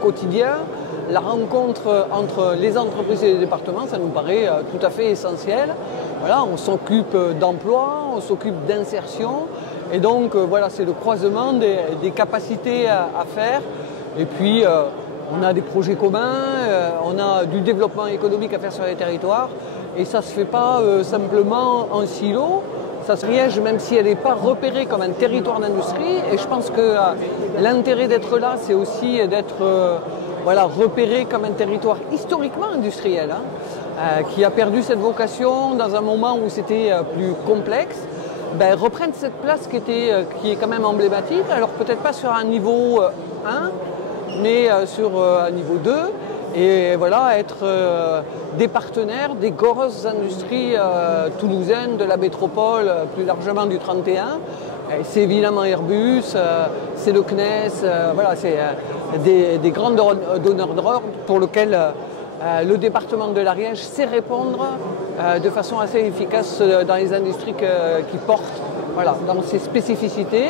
quotidien, la rencontre entre les entreprises et les départements, ça nous paraît tout à fait essentiel. Voilà, on s'occupe d'emploi, on s'occupe d'insertion. Et donc voilà, c'est le croisement des capacités à faire. Et puis on a des projets communs, on a du développement économique à faire sur les territoires. Et ça ne se fait pas simplement en silo. Ça se Ariège, même si elle n'est pas repérée comme un territoire d'industrie. Et je pense que l'intérêt d'être là, c'est aussi d'être repéré comme un territoire historiquement industriel, qui a perdu cette vocation dans un moment où c'était plus complexe. Reprendre cette place qui est quand même emblématique, alors peut-être pas sur un niveau 1, mais sur un niveau 2, et voilà, être des partenaires des grosses industries toulousaines, de la métropole, plus largement du 31. C'est évidemment Airbus, c'est le CNES, voilà, c'est des grands donneurs d'ordre pour lesquels le département de l'Ariège sait répondre de façon assez efficace dans les industries qui portent, voilà, dans ses spécificités.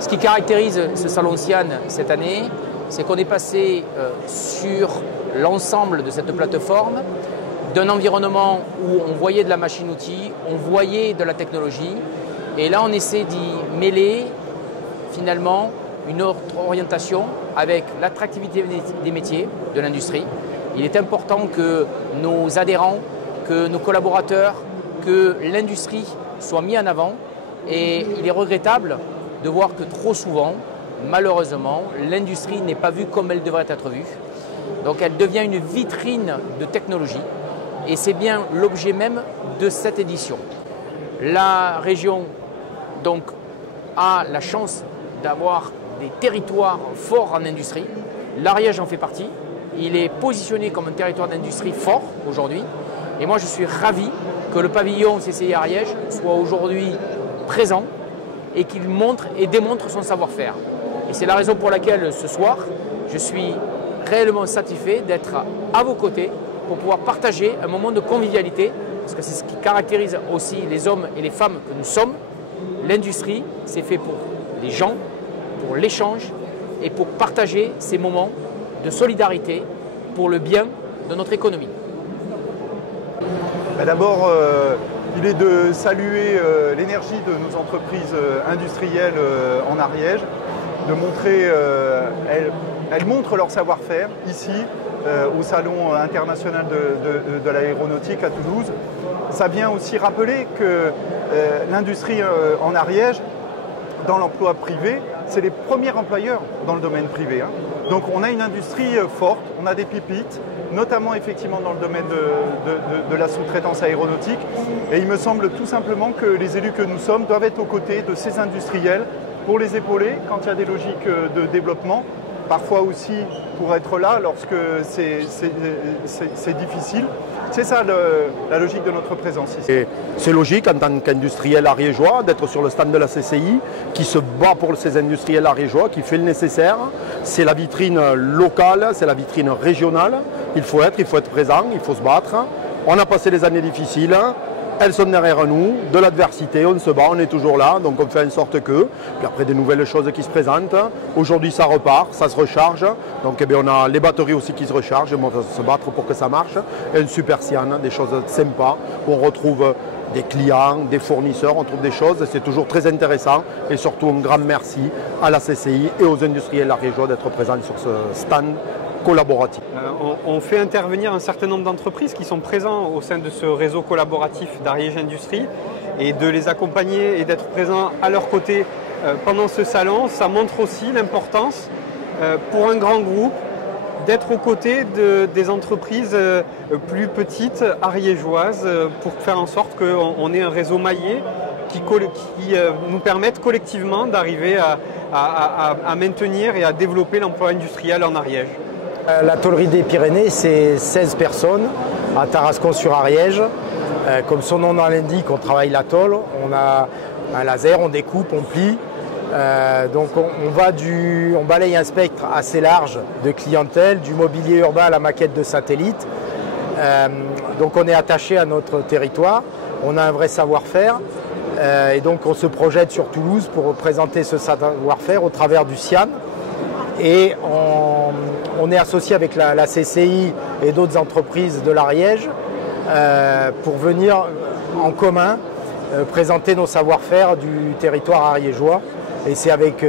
Ce qui caractérise ce salon SIAN cette année, c'est qu'on est passé sur l'ensemble de cette plateforme d'un environnement où on voyait de la machine-outil, on voyait de la technologie, et là on essaie d'y mêler finalement une autre orientation avec l'attractivité des métiers, de l'industrie. Il est important que nos adhérents, que nos collaborateurs, que l'industrie soient mis en avant, et il est regrettable de voir que trop souvent, malheureusement, l'industrie n'est pas vue comme elle devrait être vue. Donc elle devient une vitrine de technologie, et c'est bien l'objet même de cette édition. La région donc a la chance d'avoir des territoires forts en industrie. L'Ariège en fait partie. Il est positionné comme un territoire d'industrie fort aujourd'hui. Et moi je suis ravi que le pavillon CCI Ariège soit aujourd'hui présent et qu'il montre et démontre son savoir-faire. Et c'est la raison pour laquelle ce soir, je suis réellement satisfait d'être à vos côtés pour pouvoir partager un moment de convivialité, parce que c'est ce qui caractérise aussi les hommes et les femmes que nous sommes. L'industrie, c'est fait pour les gens, pour l'échange et pour partager ces moments de solidarité pour le bien de notre économie. D'abord, il est de saluer l'énergie de nos entreprises industrielles en Ariège, de montrer, elles montrent leur savoir-faire ici, au Salon international de l'aéronautique à Toulouse. Ça vient aussi rappeler que l'industrie en Ariège, dans l'emploi privé, c'est les premiers employeurs dans le domaine privé. Donc on a une industrie forte, on a des pépites, notamment effectivement dans le domaine de la sous-traitance aéronautique. Et il me semble tout simplement que les élus que nous sommes doivent être aux côtés de ces industriels pour les épauler quand il y a des logiques de développement, parfois aussi pour être là lorsque c'est difficile. C'est ça la logique de notre présence ici. C'est logique en tant qu'industriel ariégeois d'être sur le stand de la CCI, qui se bat pour ces industriels ariégeois, qui fait le nécessaire. C'est la vitrine locale, c'est la vitrine régionale. Il faut être présent, il faut se battre. On a passé des années difficiles. Elles sont derrière nous, de l'adversité, on se bat, on est toujours là, donc on fait en sorte que, puis après des nouvelles choses qui se présentent, aujourd'hui ça repart, ça se recharge, donc on a les batteries aussi qui se rechargent, on va se battre pour que ça marche, et un super SIAN, des choses sympas, où on retrouve des clients, des fournisseurs, on trouve des choses, c'est toujours très intéressant, et surtout un grand merci à la CCI et aux industriels ariégeois d'être présents sur ce stand collaboratif. On fait intervenir un certain nombre d'entreprises qui sont présents au sein de ce réseau collaboratif d'Ariège Industrie, et de les accompagner et d'être présents à leur côté pendant ce salon, ça montre aussi l'importance pour un grand groupe d'être aux côtés des entreprises plus petites ariégeoises pour faire en sorte qu'on ait un réseau maillé qui nous permette collectivement d'arriver à maintenir et à développer l'emploi industriel en Ariège. La tôlerie des Pyrénées, c'est 16 personnes à Tarascon-sur-Ariège. Comme son nom l'indique, on travaille la tôle, on a un laser, on découpe, on plie. Donc on balaye un spectre assez large de clientèle, du mobilier urbain à la maquette de satellite. Donc on est attaché à notre territoire, on a un vrai savoir-faire. Et donc on se projette sur Toulouse pour présenter ce savoir-faire au travers du SIAN. Et on est associé avec la CCI et d'autres entreprises de l'Ariège pour venir en commun présenter nos savoir-faire du territoire ariégeois. Et c'est avec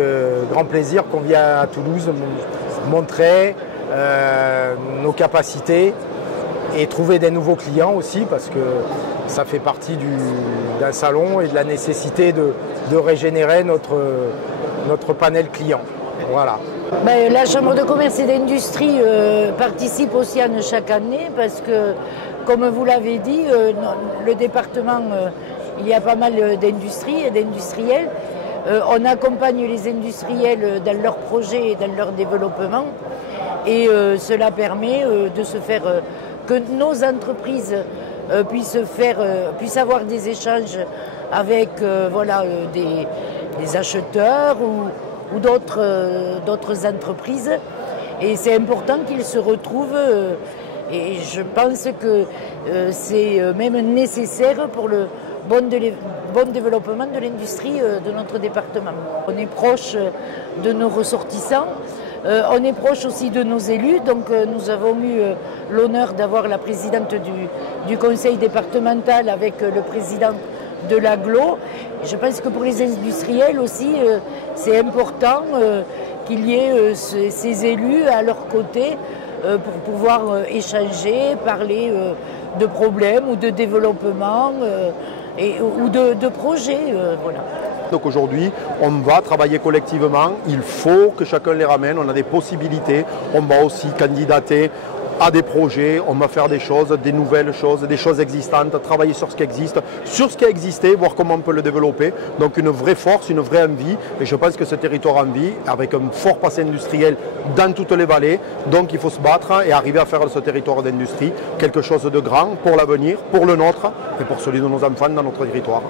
grand plaisir qu'on vient à Toulouse montrer nos capacités et trouver des nouveaux clients aussi, parce que ça fait partie d'un salon et de la nécessité de régénérer notre panel client. Voilà. La Chambre de commerce et d'industrie participe au CIAN chaque année parce que, comme vous l'avez dit, le département, il y a pas mal d'industries et d'industriels. On accompagne les industriels dans leurs projets et dans leur développement et cela permet de se faire que nos entreprises puissent avoir des échanges avec des acheteurs ou d'autres entreprises. Et c'est important qu'ils se retrouvent et je pense que c'est même nécessaire pour le bon développement de l'industrie de notre département. On est proche de nos ressortissants, on est proche aussi de nos élus, donc nous avons eu l'honneur d'avoir la présidente du conseil départemental avec le président de l'agglo. Je pense que pour les industriels aussi, c'est important qu'il y ait ces élus à leur côté pour pouvoir échanger, parler de problèmes ou de développement ou de projets. Voilà. Donc aujourd'hui, on va travailler collectivement, il faut que chacun les ramène, on a des possibilités, on va aussi candidater à des projets, on va faire des choses, des nouvelles choses, des choses existantes, travailler sur ce qui existe, sur ce qui a existé, voir comment on peut le développer. Donc une vraie force, une vraie envie. Et je pense que ce territoire a envie, avec un fort passé industriel dans toutes les vallées. Donc il faut se battre et arriver à faire de ce territoire d'industrie quelque chose de grand pour l'avenir, pour le nôtre et pour celui de nos enfants dans notre territoire.